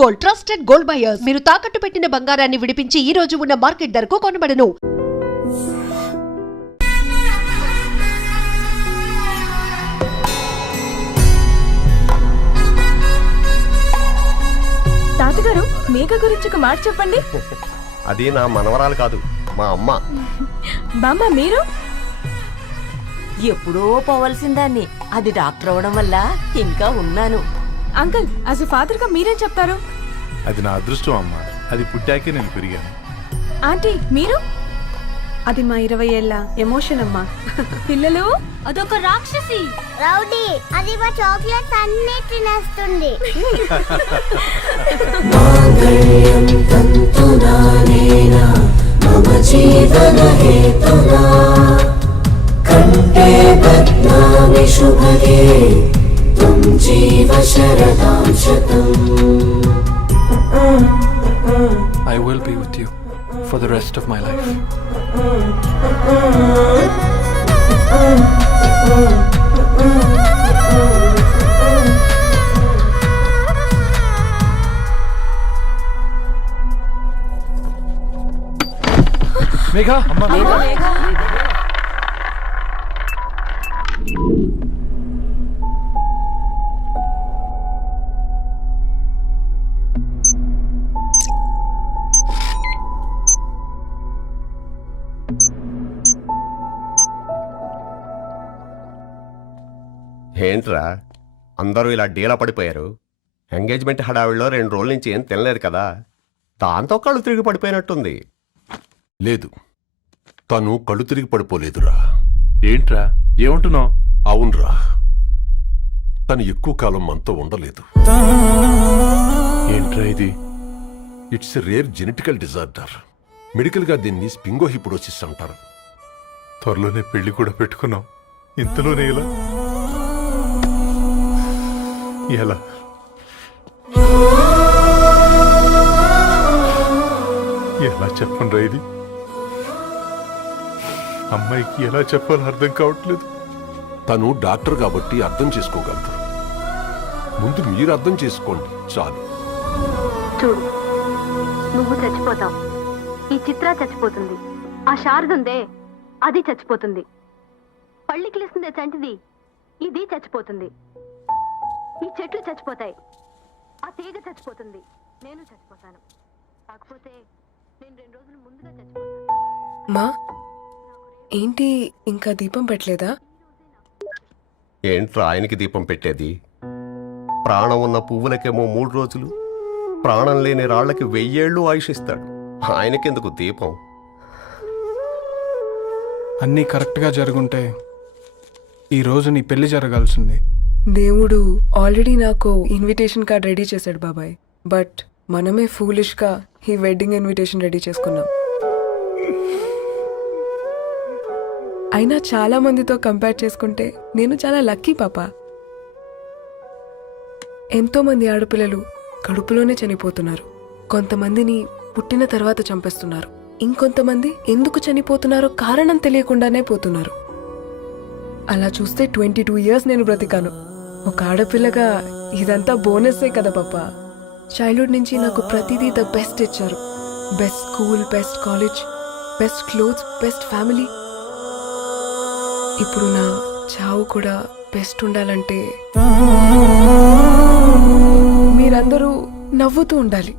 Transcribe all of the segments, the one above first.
Gold, trusted gold buyers. మీరు తాకట్టు పెట్టిన బంగారాన్ని విడిపించి ఈ రోజు ఉన్న మార్కెట్ ధరకు కొనబడను. తాతగారు, మేఘ గురించి ఒక మాట చెప్పండి. అది నా మనవరాలు కాదు, మా అమ్మ. బామ్మ, మీరు ఎప్పుడో పోవలసిందాన్ని, అది డాక్టర్ అవడం వల్ల ఇంకా ఉన్నాను. అంకుల్, యాజ్ ఎ ఫాదర్ గా మీరేం చెప్తారు? అది నా అదృష్టం అమ్మా. అది పుట్టాకే నేను పెరిగాను. ఆంటీ, మీరు? అది మా 20 ఏళ్ల ఎమోషన్ అమ్మా. పిల్లలు, అదొక రాక్షసి రౌడీ, అది మా చాక్లెట్స్ అన్ని తినేస్తుంది. I will be with you for the rest of my life. Megha, Amma. Megha. ఏంట్రా అందరూ ఇలా డీలా పడిపోయారు? ఎంగేజ్మెంట్ హడావిడిలో 2 రోజుల నుంచి ఏం తినలేదు కదా, దాంతో కళ్ళు తిరిగి పడిపోయినట్టుంది. లేదు, తను కళ్ళు తిరిగి పడిపోలేదురా. ఏంట్రా ఏమంటున్నావు? అవునరా, తను ఎక్కువ కాలం మనతో ఉండలేదు. ఏంట్రా ఇది? It's a rare genetical disorder. Medical గా దీన్ని స్పింగోహిపోడోసిస్ అంటారు. త్వరలోనే పెళ్లి కూడా పెట్టుకున్నాం, ఇంతలోనే ఇలా ఎలా? ఎలా చెప్పండి రా ఇది? అమ్మాయికి ఎలా చెప్పాలో అర్థం కావట్లేదు. తను డాక్టర్ కాబట్టి అర్థం చేసుకోగలరు. ముందు మీరు అర్థం చేసుకోండి చాలు. చూడు, నువ్వు చచ్చిపోతావు, ఈ చిత్ర చచ్చిపోతుంది, ఆ శారదుందే అది చచ్చిపోతుంది, పళ్ళికిలిస్తుందే చంటిది ఇది చచ్చిపోతుంది, ఈ చెట్లు చచ్చిపోతాయి, ఆ తీగ చచ్చిపోతుంది, నేను చచ్చిపోతాను. కాకపోతే నేను 2 రోజులు ముందుగా చచ్చిపోతాను. మా ఏంటి, ఇంకా దీపం పెట్టలేదా? ఏంట్రా ఆయనకి దీపం పెట్టేది? ప్రాణం ఉన్న పువ్వులకేమో 3 రోజులు, ప్రాణం లేని రాళ్లకి 1000 ఏళ్ళు ఆయుషిస్తాడు. ఆయనకెందుకు దీపం? అన్నీ కరెక్ట్గా జరుగుంటే ఈరోజు నీ పెళ్లి జరగాల్సింది. దేవుడు ఆల్రెడీ నాకు ఇన్విటేషన్ కార్డ్ రెడీ చేశాడు బాబాయ్. బట్ మనమే ఫూలిష్ గా ఈ వెడ్డింగ్ ఇన్విటేషన్ రెడీ చేసుకున్నాం. అయినా చాలా మందితో కంపేర్ చేసుకుంటే నేను చాలా లక్కీ పాప. ఎంతో మంది ఆడపిల్లలు కడుపులోనే చనిపోతున్నారు. కొంతమందిని పుట్టిన తర్వాత చంపేస్తున్నారు. ఇంకొంతమంది ఎందుకు చనిపోతున్నారో కారణం తెలియకుండానే పోతున్నారు. అలా చూస్తే 22 ఇయర్స్ నేను బ్రతికాను. ఒక ఆడపిల్లగా ఇదంతా బోనస్సే కదా పాప. చైల్డ్హుడ్ నుంచి నాకు ప్రతిదీ ద బెస్ట్ ఇచ్చారు. Best school, best college, best clothes, best family. ఇప్పుడు నా చావు కూడా బెస్ట్ ఉండాలంటే మీరందరూ నవ్వుతూ ఉండాలి.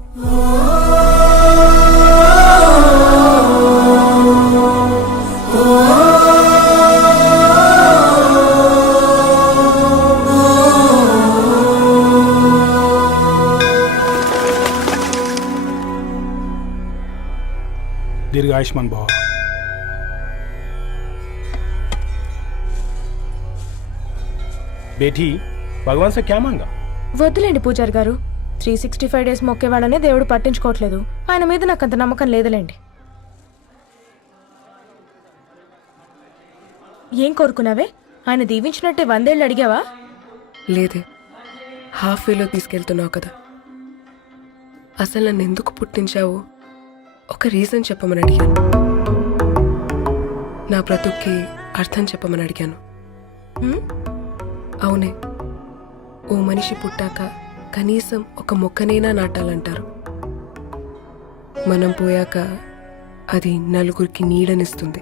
दीर्घ आयुष्मान भव. बेटी, भगवान से क्या मांगा? వద్దులేండి పూజారి గారు. 365 డేస్ మొక్కేవాళ్ళనే దేవుడు పట్టించుకోవట్లేదు. ఆయన మీద నాకు అంత నమ్మకం లేదులేండి. ఏం కోరుకున్నావే? ఆయన దీవించినట్టే 100 ఏళ్ళు అడిగావా? లేదే, హాఫ్ వేలో తీసుకెళ్తున్నావు కదా. అసలు నన్ను ఎందుకు పుట్టించావు ఒక రీజన్ చెప్పమని అడిగాను. నా బ్రతుక్కి అర్థం చెప్పమని అడిగాను. అవునే, ఓ మనిషి పుట్టాక కనీసం ఒక మొక్కనైనా నాటాలంటారు. మనం పోయాక అది నలుగురికి నీడనిస్తుంది.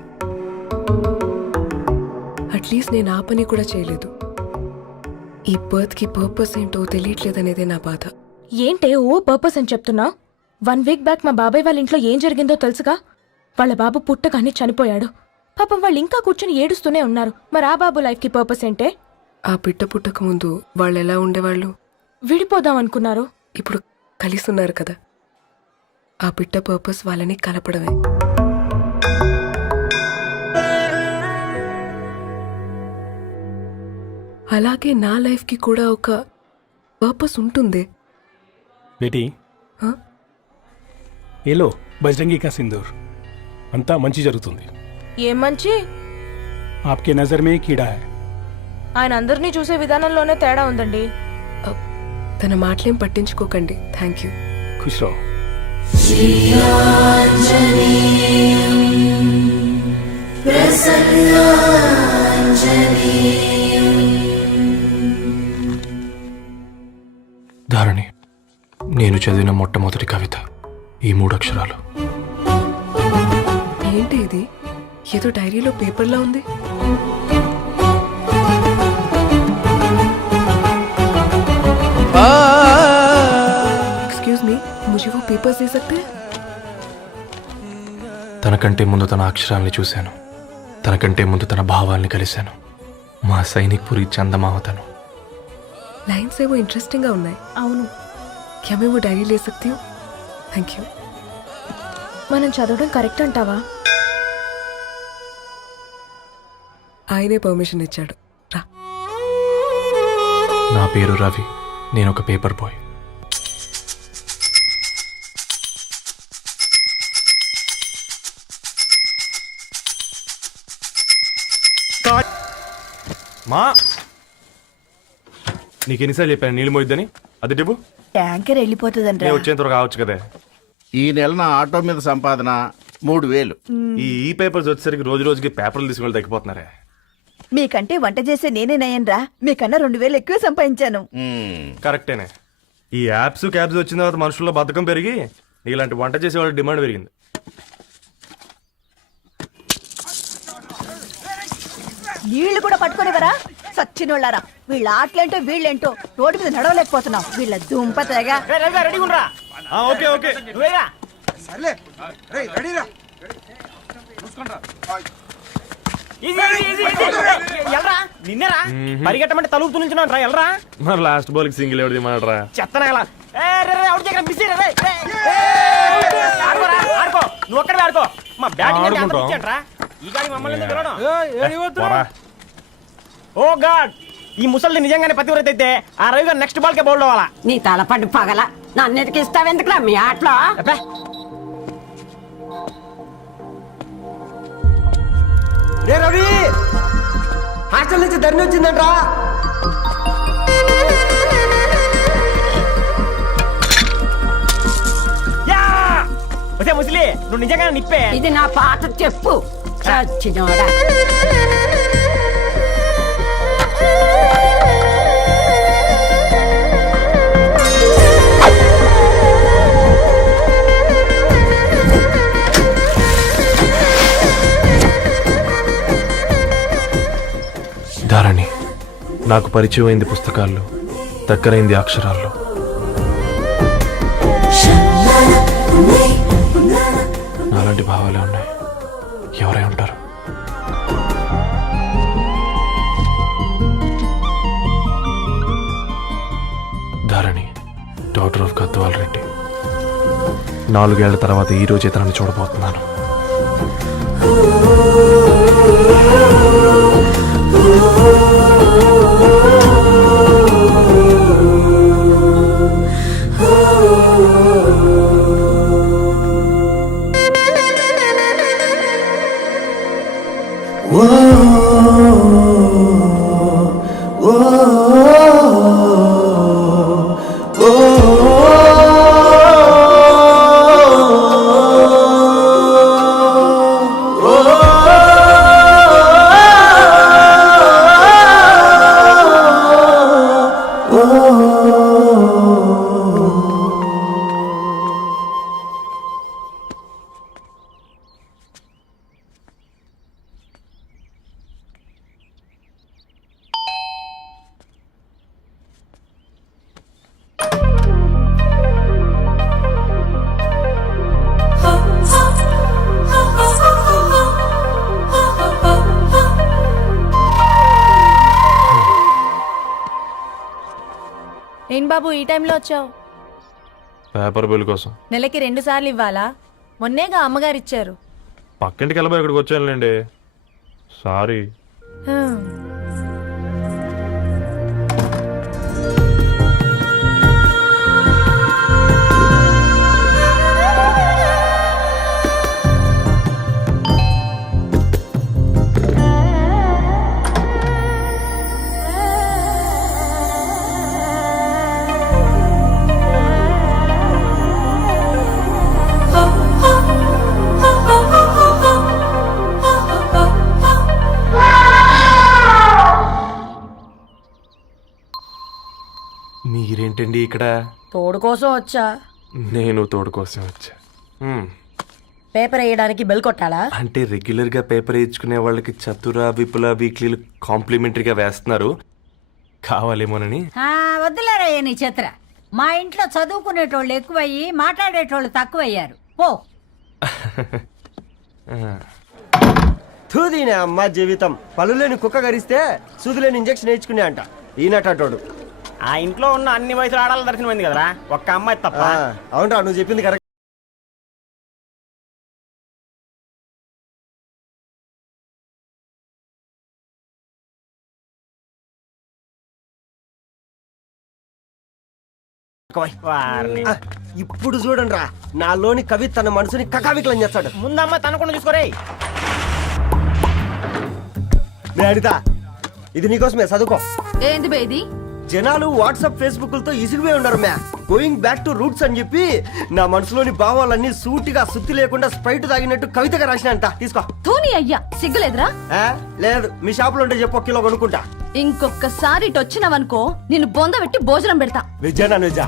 అట్లీస్ట్ నేను ఆ పని కూడా చేయలేదు. ఈ బర్త్కి పర్పస్ ఏంటో తెలియట్లేదనేదే నా బాధ. ఏంటే ఓ పర్పస్ అని చెప్తున్నా? 1 వీక్ బ్యాక్ మా బాబాయ్ వాళ్ళ ఇంట్లో ఏం జరిగిందో తెలుసుగా? వాళ్ళ బాబు పుట్టగానే చనిపోయాడు. పాపం వాళ్ళు ఇంకా కూర్చొని ఏడుస్తూనే ఉన్నారు. మరి ఆ బాబు లైఫ్కి పర్పస్ ఏంటే? ఆ పిట్ట పుట్టక ముందు వాళ్ళు ఎలా ఉండేవాళ్ళు? విడిపోదాం అనుకున్నారు. ఇప్పుడు కలిసి ఉన్నారు కదా. ఆ పిట్ట పర్పస్ వాళ్ళని కలపడమే. అలాగే నా లైఫ్కి కూడా ఒక పర్పస్ ఉంటుంది. बेटी हाँ? ये लो बजरंगी का सिंदूर अंता मंची जరుగుతుంది. ఏం మంచి? आपके नजर में कीड़ा है. ఆయన అందరినీ చూసే విధానంలోనే తేడా ఉందండి. తన మాటలేం పట్టించుకోకండి. Thank you. खुश रहो. ధారణి, నేను చదివిన మొట్టమొదటి కవిత ఈ 3 అక్షరాలు. ఏంటి ఇది? ఏదో డైరీలో పేపర్లా ఉంది. एक्सक्यूज मी, मुझे वो पेपर्स दे सकते हैं? తనకంటే ముందు తన అక్షరాల్ని చూశాను. తనకంటే ముందు తన భావాల్ని కలిశాను. మా సైనిక్ పురి చందమావతను. लाइन्स है वो इंटरेस्टिंग గా ఉన్నాయి. అవును, क्या मैं वो डायरी ले सकती हूँ? Thank you. మనం చదవడం కరెక్ట్ అంటావా? ఆయనే పర్మిషన్ ఇచ్చాడు. రా. నా పేరు రవి. నేను ఒక పేపర్ బాయ్. మా నీకెన్నిసార్లు చెప్పాను నీళ్ళు మోయిద్దని? అది డిబు ట్యాంకర్ వెళ్ళిపోతుందండి. నేను వచ్చేంత వరకు రావచ్చు కదా. ఈ నెల నా ఆటో మీద సంపాదన 3000. ఈ పేపర్స్ వచ్చేసరికి రోజు రోజుకి పేపర్లు తీసుకుని తగ్గిపోతున్నారే. మీకంటే వంట చేసే నేనే నయ్యనరా. మీకన్నా 2000 ఎక్కువ సంపాదించాను. కరెక్టేనే. ఈ యాప్స్ క్యాబ్స్ వచ్చిన తర్వాత మనుషుల్లో బద్ధకం పెరిగి ఇలాంటి వంట చేసే వాళ్ళ డిమాండ్ పెరిగింది. వీళ్ళు కూడా పట్టుకునేవరా సచ్చినోళ్ళారా. వీళ్ళ ఆటలేంటో వీళ్ళేంటో రోడ్డు మీద నడవలేకపోతున్నాం. వీళ్ళ దుంప తెగ. ఓకే ఓకే నిన్నరా పరిగెట్టమంటే తలుపుతూ నుంచున్నాను రా. ఎల్రా మరి లాస్ట్ బాల్ కి సింగిల్ ఎవరిది మాట్రా చెత్తనా ఎలా ఆడుకో. నువ్వు ఒక్కడే ఆడుకో. మా బ్యాటింగ్ రా. ఈ గాడి మమ్మల్ని పిలవడం. ఓ గాడ్, ఈ ముసలి నిజంగానే పతివ్రత అయితే ఆ రవి గారు నెక్స్ట్ బాల్ కే బౌల్డ్ అవ్వాలా. నీ తలపండు పగల నన్ను ఇస్తావెందుకురా మీ ఆటలో? రే రవి, హాస్టల్ నుంచి ధరణి వచ్చిందంట్రా. వచ్చే ముసలి, నువ్వు నిజంగా నిప్పే. ఇది నా పాత చెప్పు. చచ్చినోడా. ధారణి, నాకు పరిచయం అయింది పుస్తకాల్లో, దగ్గరైంది అక్షరాల్లో. నాలాంటి భావాలే ఉన్నాయి. ఎవరై ఉంటారు? Dharani, doctor of Gadwal Reddy. 4 ఏళ్ల తర్వాత ఈ రోజు ఇతరాన్ని చూడబోతున్నాను. Oh బాబు ఈ టైంలో వచ్చావు? పేపర్ బిల్ కోసం. నెలకి 2 సార్లు ఇవ్వాలా? మొన్నేగా అమ్మగారు ఇచ్చారు. పక్కింటికి వెళ్ళబోయి ఇక్కడికి వచ్చానులేండి. సారీ. మీరేంటండి ఇక్కడ? తోడు కోసం వచ్చా. నేను తోడు కోసం వచ్చా. పేపర్ వేయడానికి బెల్ కొట్టాలా? అంటే రెగ్యులర్ గా పేపర్ వేయించుకునే వాళ్ళకి చతుర విపుల వీక్లీలు కాంప్లిమెంటరీగా వేస్తున్నారు, కావాలేమోనని. వద్దులేరా నీ చిత్ర. మా ఇంట్లో చదువుకునేటోళ్ళు ఎక్కువయ్యి మాట్లాడేటోళ్ళు తక్కువయ్యారు. పో. తూదీనే అమ్మ జీవితం. పలులేని కుక్క గరిస్తే సూదులేని ఇంజక్షన్ వేయించుకునే అంట ఈనటోడు. ఆ ఇంట్లో ఉన్న అన్ని వయసులు ఆడాలి దర్శనమైంది కదరా, ఒక్క అమ్మాయి తప్ప. అవునరా, నువ్వు చెప్పింది కరెక్ట్. ఇప్పుడు చూడండి రా, నాలోని కవి తన మనసుని కకావికలం చేస్తాడు. ముందమ్మ తనకుండా చూసుకోరే. అడితా, ఇది నీకోసమే, చదువుకో. ఏంది బేది? జనాలు వాట్సాప్ ఫేస్బుక్లతో ఇసిగిపోయి ఉన్నారు మ్యా. గోయింగ్ బ్యాక్ టు రూట్స్ అని చెప్పి నా మనసులోని భావాలన్నీ సూటిగా సుత్తి లేకుండా స్ప్రైట్ తాగినట్టు కవితగా రాసిన అంట. తీసుకో. తూని అయ్యా, సిగ్గులేదురా? లేదు, మీ షాప్ లో ఉంటే చెప్పు, కిలో కొనుక్కుంటా. ఇంకొకసారి ఇటు వచ్చినావనుకో నిన్ను బొంద పెట్టి భోజనం పెడతా. నిజానా నిజా?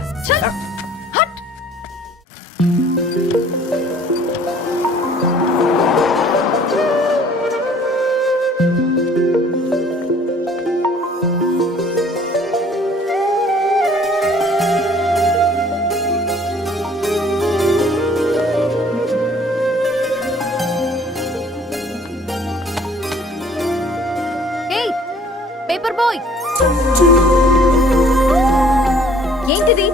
పేపర్ బాయ్, ఏంటిది?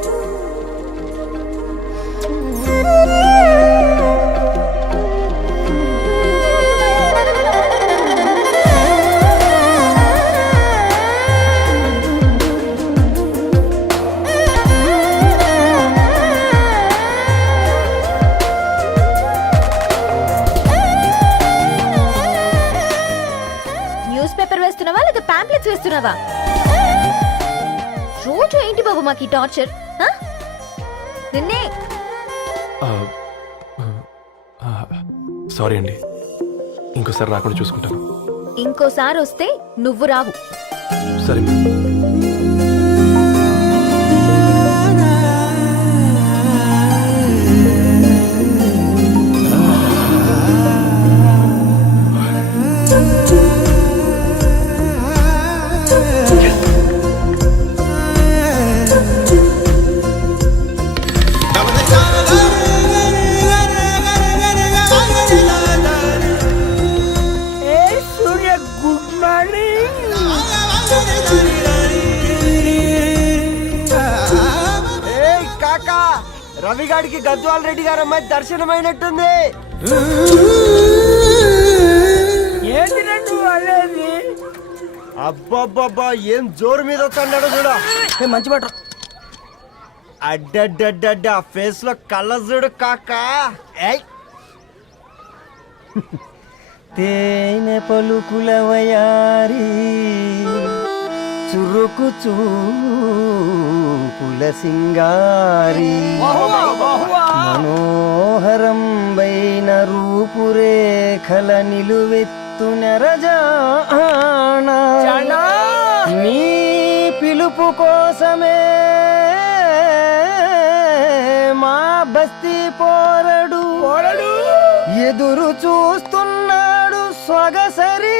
న్యూస్ పేపర్ వేస్తున్నావా లేదా పాంప్లెట్స్ వేస్తున్నావా? రోజు ఏంటి బాబు మాకు ఈ టార్చర్? నిన్నే. సారీ అండి, ఇంకోసారి రాకుండా చూసుకుంటాను. ఇంకోసారి వస్తే నువ్వు రావు. సరే. రవిగాడికి గద్వాల్ రెడ్డి గారు అమ్మాయి దర్శనమైనట్టుంది. అబ్బాబ్బా, ఏం జోరు మీద వస్తాడు చూడ. మంచి మాట. అడ్డడ్డడ్డ ఫేస్ లో కళ్ళ చూడు కాకా. తేనె పలుకుల వయారి చురుకు చూపుల సింగారి మనోహరం బైన రూపురేఖల నిలువెత్తు నెరజానా నీ పిలుపు కోసమే మా బస్తీ పోరడు ఎదురు చూస్తున్నాడు స్వగసరి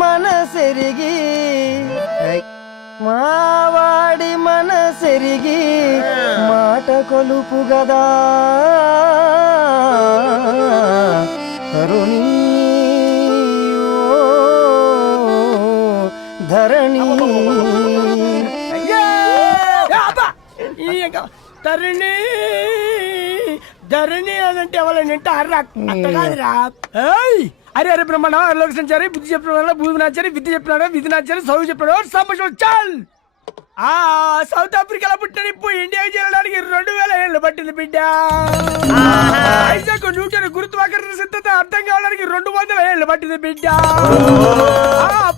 మనసెరిగి మావాడి మనసెరిగి మాట కొలుపు గదా తరుణి ధరణి తరుణి ధరణి అదంటే ఎవరైనా అర్రా అంత కాదురా. ఏయ్! అరే అరే బ్రహ్మణ లోక సంచారి బుద్ధి చెప్పిన భూమి నాచారి విద్య చెప్పినాడు విధి నాచారి చదువు చెప్పినాడు సంభాషణ చాల్. సౌత్ ఆఫ్రికాలో పుట్టిన ఇప్పుడు ఇండియాకి చేరడానికి 2000 ఏళ్ళు పట్టింది బిడ్డ. ఐజాక్ న్యూటన్ గురుత్వాకర్షణ సిద్ధత అర్థం కావడానికి 200 ఏళ్ళు పట్టింది బిడ్డ.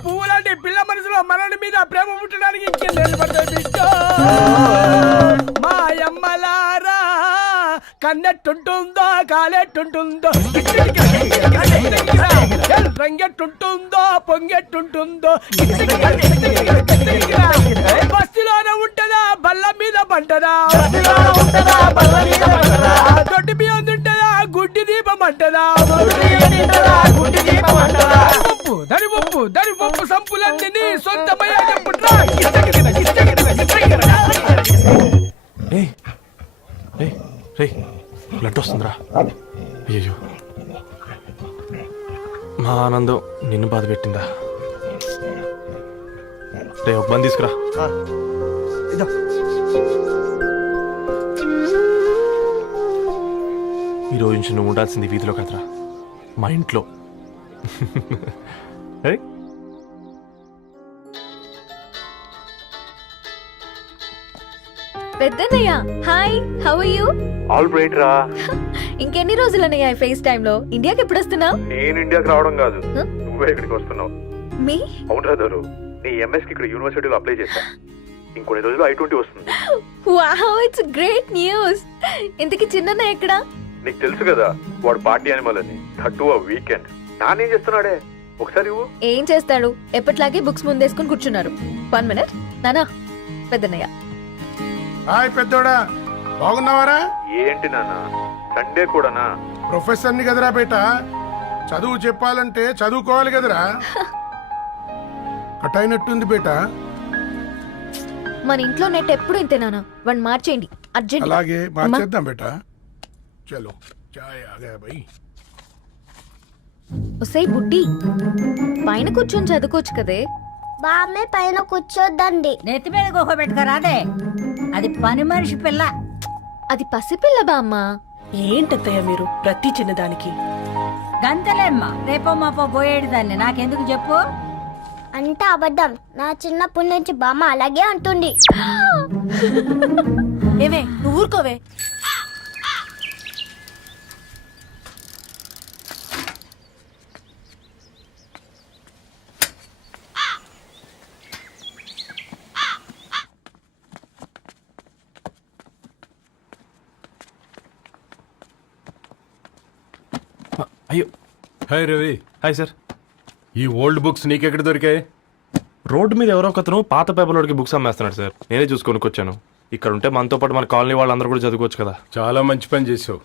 పువ్వులాంటి పిల్ల మనసులో మనని మీద ప్రేమ పుట్టడానికి ఇంకేళ్ళు పడుతుంది బిడ్డ. మాయమ్మలారా కన్నెట్టుంటుందో కాలెట్టుంటుందో రంగెట్టుంటుందో పొంగెట్టుంటుందో బస్సులోనే ఉంటదా బల్ల మీద పంటదా దొడ్డి బియ్యం తింటదా గుడ్డి దీపం అంటదా దరి పప్పు సంపులన్నీ సొంతమయ్యా చెప్పుట్రా. రే బ్లడ్ వస్తుందిరా. అయ్యో మా ఆనందం నిన్ను బాధ పెట్టిందా? రే ఒక బంద్ తీసుకురా. ఈ రోజు నుంచి నువ్వు ఉండాల్సింది వీధిలో కదరా, మా ఇంట్లో. పెద్దన్నయ్య hi, how are you? All right రా. ఇంకెన్ని రోజులన్నయ్య ఫేస్ టైమ్ లో? ఇండియాకి ఎప్పుడు వస్తున్నావు? నేను ఇండియాకి రావడం కాదు, నువ్వే ఇక్కడికి వస్తున్నావు. మీ అవునరా దొరు, నీ ఎంఎస్ కి ఇక్కడ యూనివర్సిటీలో అప్లై చేశా. ఇంకొన్ని రోజులు I-20 వస్తుంది. Wow, it's great news. ఇంతకి చిన్నన్నయ్య ఎక్కడా? నీకు తెలుసు కదా వాడు పార్టీ అనిమల్ అని. థర్టూ వీకెండ్ నానేం చేస్తున్నాడే ఒకసారి ఇవ్వు. ఏం చేస్తాడు, ఎప్పట్లాగే బుక్స్ ముందేసుకుని కూర్చున్నారు. 1 మినిట్ నానా. పెద్దన్నయ్య హాయ్ పెద్దోడా, బాగున్నావారా? ఏంటి నాన్న సండే కూడానా? ప్రొఫెసర్ని కదరా బేట, చదువు చెప్పాలంటే చదువుకోవాలి కదరా. కట్ అయినట్టుంది బేట. మన ఇంట్లో నెట్ ఎప్పుడు ఇంతే నానా. 1 మార్చేయండి అర్జెంట్. అలాగే మార్చేద్దాం బేట. చలో చాయ్ ఆగా భయ్. ఒసేయ్ బుడ్డి, పైన కూర్చొని చదువుకోవచ్చు కదే. బామ్మే పైన కూర్చోద్దండి. నెత్తి మీద గుహ పెట్టుకోరాదే, అది పని మనిషి పిల్ల. అది పసిపిల్ల బామ్మ. ఏంటత్తయ్య మీరు ప్రతి చిన్నదానికి? గంతలేమ్మా, రేపో మాపో పోయేడు దాన్ని నాకెందుకు చెప్పు. అంటే అబద్ధం. నా చిన్నప్పటి నుంచి బామ్మ అలాగే అంటుంది. ఏమే నువ్వు ఊరుకోవే. అయ్యో హాయ్ రవి. Hi sir. ఈ ఓల్డ్ బుక్స్ నీకెక్కడ దొరికాయి? రోడ్డు మీద ఎవరో ఒకతను పాత పేపర్లోకి బుక్స్ అమ్మేస్తున్నాడు సార్. నేనే చూసుకొని వచ్చాను. ఇక్కడ ఉంటే మనతో పాటు మన కాలనీ వాళ్ళందరూ కూడా చదువుకోవచ్చు కదా. చాలా మంచి పని చేసావు.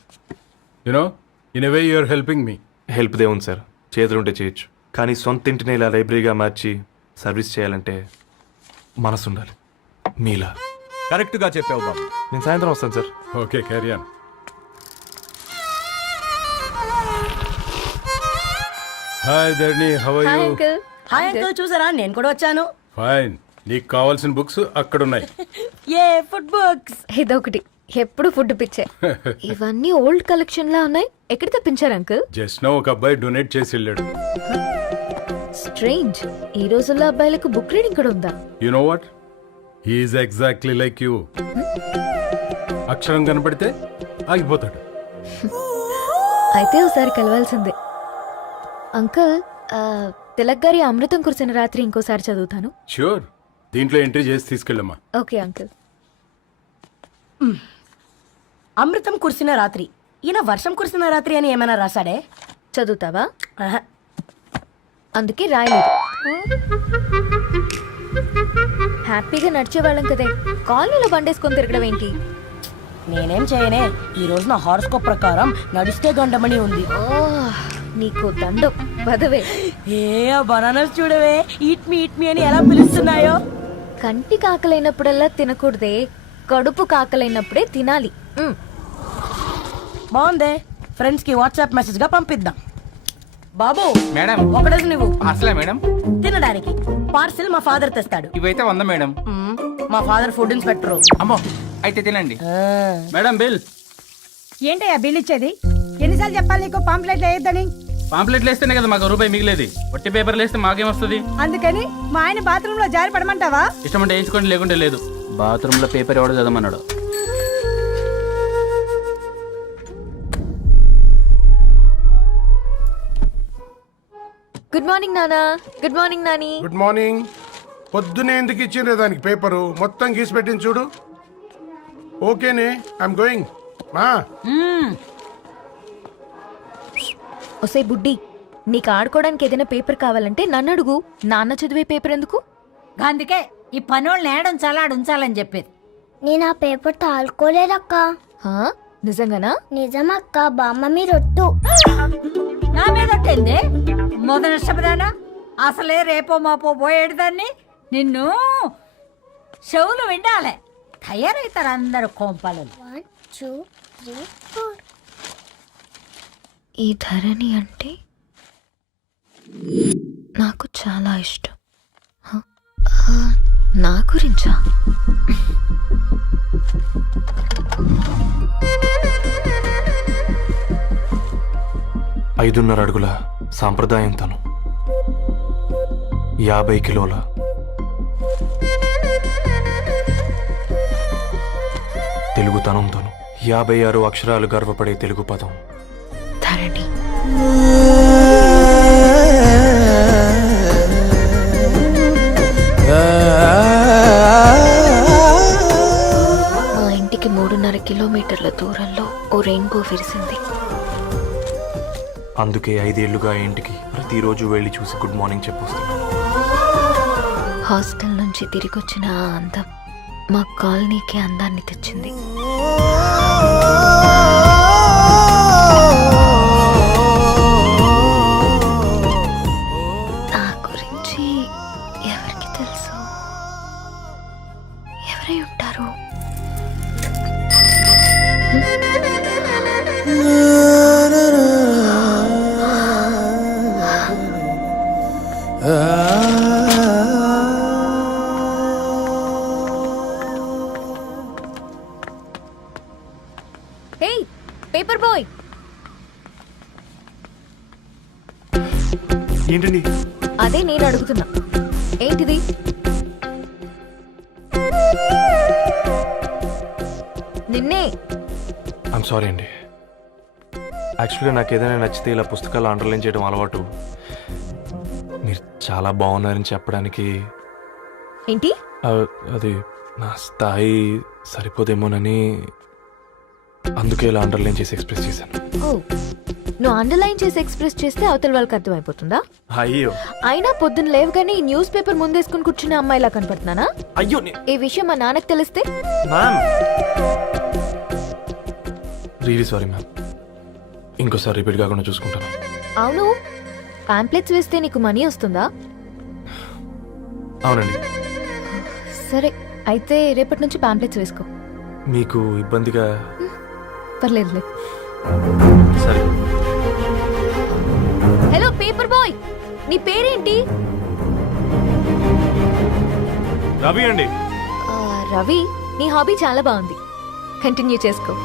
You know in a way you are helping me. Help దే ఉంది సార్, చేతులుంటే చేయొచ్చు. కానీ సొంత ఇంటిని ఇలా లైబ్రరీగా మార్చి సర్వీస్ చేయాలంటే మనసు ఉండాలి. మీలా కరెక్ట్గా చెప్పావు బాబు. నేను సాయంత్రం వస్తాను sir. Okay carry on. Hi Dharani, how are hi you? Uncle. Hi uncle, చూసారా నేను కూడా వచ్చాను. ఫైన్. నీకు కావాల్సిన బుక్స్ అక్కడ ఉన్నాయి. ఏ ఫుడ్ బుక్స్? ఇదొకటి, ఎప్పుడు ఫుడ్ పిచ్చే. ఇవన్నీ ఓల్డ్ కలెక్షన్ లా ఉన్నాయి. ఎక్కడ తెప్పించారు అంకుల్? జస్ట్ నో ఒక అబ్బాయి డొనేట్ చేసి వెళ్ళాడు. స్ట్రేంజ్, ఈ రోజుల్లో అబ్బాయిలకు బుక్ రీడింగ్ కూడా ఉందా? You know what, he is exactly like you. అక్షరం కనపడితే ఆగిపోతాడు. అయితే ఒకసారి కలవాల్సిందే. అంకుల్, తిలక్ గారి అమృతం కురిసిన రాత్రి ఇంకోసారి చదువుతాను. ష్యూర్, దీంట్లో ఎంట్రీ చేసి తీసుకెళ్ళమ్మా. Okay uncle. అమృతం కురిసిన రాత్రి, ఈయన వర్షం కురిసిన రాత్రి అని ఏమైనా రాశాడే? చదువుతావా? ఆహా. అందుకే రాయలేదు. హ్యాపీగా నడిచేవాళ్ళం కదే, కాలనీలో బండేసుకొని తిరగడం ఏంటి? నేనేం చేయనే, ఈ రోజు నా హారోస్కోప్ ప్రకారం నడిస్తే గండమణి ఉంది. నీకు దండం పదవే. ఏ బనానాస్ చూడవే, ఈట్ మీ అని ఎలా పిలుస్తున్నాయో. కంటి కాకలైనప్పుడల్లా తినకూడదే, కడుపు కాకలైనప్పుడే తినాలి. బాగుందే, ఫ్రెండ్స్ కి వాట్సాప్ మెసేజ్ గా పంపిద్దాం. బాబు మేడం, ఒకటేసి నువ్వు అసలే మేడం తినడానికి పార్సిల్ మా ఫాదర్ తెస్తాడు. ఇవైతే 100 మేడం. మా ఫాదర్ ఫుడ్ ఇన్స్పెక్టర్. అమ్మో అయితే తినండి మేడం బిల్. ఏంటయ్యా బిల్ ఇచ్చేది? ఎన్నిసార్లు చెప్పాలి నీకు పాంప్లెట్ వేయొద్దని? పాంప్లెట్లు వేస్తేనే కదా మాకు రూపాయి మిగిలేది. ఒట్టి పేపర్లు వేస్తే మాకేమొస్తుంది? అందుకని మా ఆయన బాత్రూమ్ లో జారి పడమంటావా? ఇష్టం అంటే వేయించుకోండి, లేకుంటే లేదు. బాత్రూమ్ లో పేపర్ ఎవడో చదవమన్నాడు. గుడ్ మార్నింగ్ నానా. Good morning Nani. Good morning. పొద్దునే ఎందుకు ఇచ్చిండ్రే దానికి పేపరు? మొత్తం గీసి పెట్టింది చూడు. ఓకేనే, ఐఎమ్ గోయింగ్. మా ఒసే బుడ్డి, నీకు ఆడుకోవడానికి ఏదైనా పేపర్ కావాలంటే నన్ను అడుగు. నాన్న చదివే పేపర్ ఎందుకు? అందుకే ఈ పనోళ్ళని ఏడుంచాలా ఉంచాలని చెప్పేది. నేను ఆ పేపర్ తాలుకోలేదక్క. హా? నిజంగానా? నిజమక్క, బామ్మ మీరొట్టు. నా మీద ఒట్టేంది? మొదటి నష్టపదానా? అసలే రేపో మాపో పోయేదాన్ని. నిన్ను చెవులు వినాలే. తయారవుతారు అందరు కోంపాలు. 1 2 3 4. ఈ ధరణి అంటే నాకు చాలా ఇష్టం. హ? నా గురించా? 5.5 అడుగుల సాంప్రదాయం తను, 50 కిలోల తెలుగుతనం తను, 56 అక్షరాలు గర్వపడే తెలుగు పదం ధరణి. మా ఇంటికి 3.5 కిలోమీటర్ల దూరంలో ఓ రెయిన్బో విరిసింది. అందుకే 5 ఏళ్లుగా ఇంటికి ప్రతిరోజు వెళ్ళి చూసి గుడ్ మార్నింగ్ చెప్పొస్తున్నాను. హాస్టల్ నుంచి తిరిగొచ్చిన ఆ అందం మా కాలనీకి అందాన్ని తెచ్చింది. నా గురించి ఎవరికి తెలుసు? ఎవరై ఉంటారు? Hey paper boy. ఏంటండి? అదే నేను అడుగుతున్నా, ఏంటిది? నిన్నే. ఐమ్ సారీ అండి. యాక్చువల్గా నాకు ఏదైనా నచ్చితే ఇలా పుస్తకాలు అండర్లైన్ చేయడం అలవాటు. మీరు చాలా బాగున్నారని చెప్పడానికి ఏంటి? అది నా స్థాయి సరిపోదేమోనని అందుకే ఇలా అండర్లైన్ చేసి ఎక్స్ప్రెస్ చేశాను. ఓ, నువ్వు అండర్లైన్ చేసి ఎక్స్ప్రెస్ చేస్తే అవతల వాళ్ళకి అర్థమైపోతుందా? అయ్యో, అయినా పొద్దున్న లేవగానే ఈ న్యూస్ పేపర్ ముందేసుకుని కూర్చునే అమ్మాయిలా కనపడుతున్నానా? అయ్యో ఈ విషయం మా నాన్నకి తెలిస్తే? Ma'am, really sorry ma'am. ఇంకోసారి రిపీట్ కాకుండా చూసుకుంటాను. అవును, పాంప్లెట్స్ వేస్తే నీకు మనీ వస్తుందా? అవునండి. సరే, అయితే రేపటి నుంచి పాంప్లెట్స్ వేసుకో. మీకు ఇబ్బందిగా? పర్లేదులే. సరే. హలో పేపర్ బాయ్, నీ పేరేంటి? రవి అండి. రవి, నీ హాబీ చాలా బాగుంది, కంటిన్యూ చేసుకో.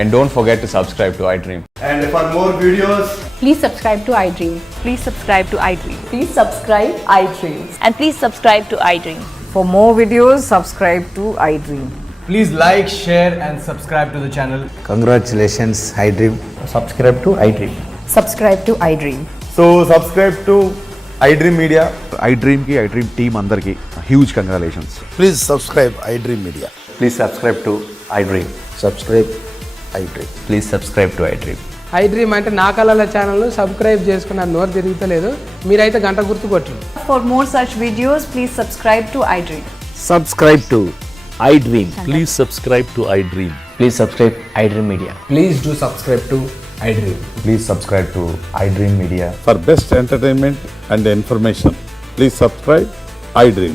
And don't forget to subscribe to iDream. And for more videos, Please subscribe to iDream. Please subscribe to iDream. Please subscribe iDream. And please subscribe to iDream. For more videos, subscribe to iDream. Please like, share and subscribe to the channel. Congratulations, iDream. Subscribe to iDream. Subscribe to iDream. So subscribe to iDream Media. iDream ki iDream team andarki huge congratulations. Please subscribe iDream Media. Please subscribe to iDream. Subscribe iDream. Please subscribe to iDream. iDream అంటే నా కళల channel subscribe చేసుకున్న నోరు తిరుగుతలేదు. మీరైతే గంట గుర్తు కొట్టండి. For more such videos, please subscribe to iDream. Subscribe to iDream. Please subscribe to iDream. Please subscribe iDream Media. Please do subscribe to iDream. Please subscribe to iDream Media. For best entertainment and information please subscribe iDream.